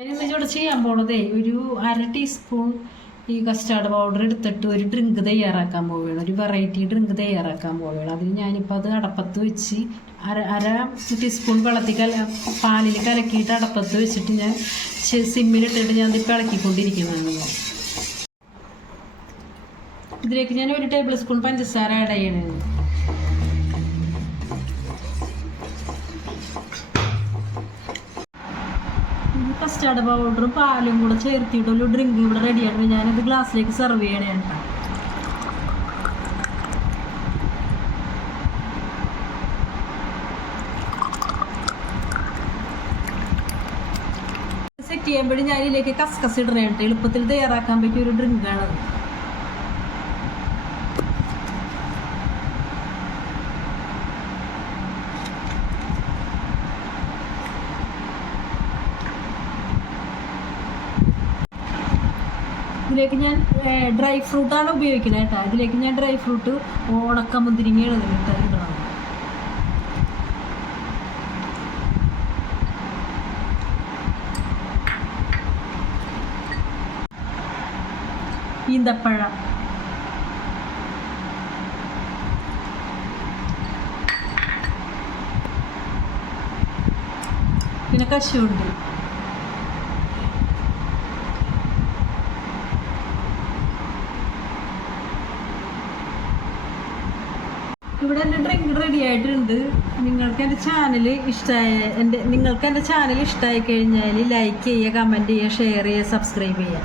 ഞാനിന്നിവിടെ ചെയ്യാൻ പോണതേ ഒരു 1/2 ടീസ്പൂൺ ഈ കസ്റ്റാർഡ് പൗഡർ എടുത്തിട്ട് ഒരു ഡ്രിങ്ക് തയ്യാറാക്കാൻ പോവുകയാണ്. ഒരു വെറൈറ്റി ഡ്രിങ്ക് തയ്യാറാക്കാൻ പോവുകയാണ്. അതിന് ഞാനിപ്പോൾ അത് അടപ്പത്ത് വെച്ച് അര ടീസ്പൂൺ പാലിൽ കലക്കിയിട്ട് അടപ്പത്ത് വെച്ചിട്ട് ഞാൻ സിമ്മിലിട്ടിട്ട് ഞാൻ ഇതിപ്പോൾ ഇളക്കിക്കൊണ്ടിരിക്കുന്നതാണ്. ഇതിലേക്ക് ഞാൻ 1 ടേബിൾ സ്പൂൺ പഞ്ചസാര ആഡ് ചെയ്യണത്. കസ്റ്റാർഡ് പൗഡറും പാലും കൂടെ ചേർത്തിട്ടൊരു ഡ്രിങ്ക് ഇവിടെ റെഡിയാണ്. ഞാനത് ഗ്ലാസ്സിലേക്ക് സെർവ് ചെയ്യണേണ്ട. സെറ്റ് ചെയ്യുമ്പോഴും ഞാൻ ഇതിലേക്ക് കസ്കസ് ഇടണേട്ട്. എളുപ്പത്തിൽ തയ്യാറാക്കാൻ പറ്റിയ ഒരു ഡ്രിങ്കാണത്. ഇതിലേക്ക് ഞാൻ ഡ്രൈ ഫ്രൂട്ടാണ് ഉപയോഗിക്കുന്നത് കേട്ടോ. ഇതിലേക്ക് ഞാൻ ഡ്രൈ ഫ്രൂട്ട് ഉണക്കമുന്തിരിങ്ങയാണ് ഇടണം. ഈന്തപ്പഴം, പിന്നെ കശുവണ്ടി, ഇവിടെ എൻ്റെ ഡ്രിങ്ക് റെഡി ആയിട്ടുണ്ട്. നിങ്ങൾക്ക് എൻ്റെ ചാനൽ ഇഷ്ടമായി കഴിഞ്ഞാൽ ലൈക്ക് ചെയ്യുക, കമൻറ്റ് ചെയ്യുക, ഷെയർ ചെയ്യുക, സബ്സ്ക്രൈബ് ചെയ്യുക.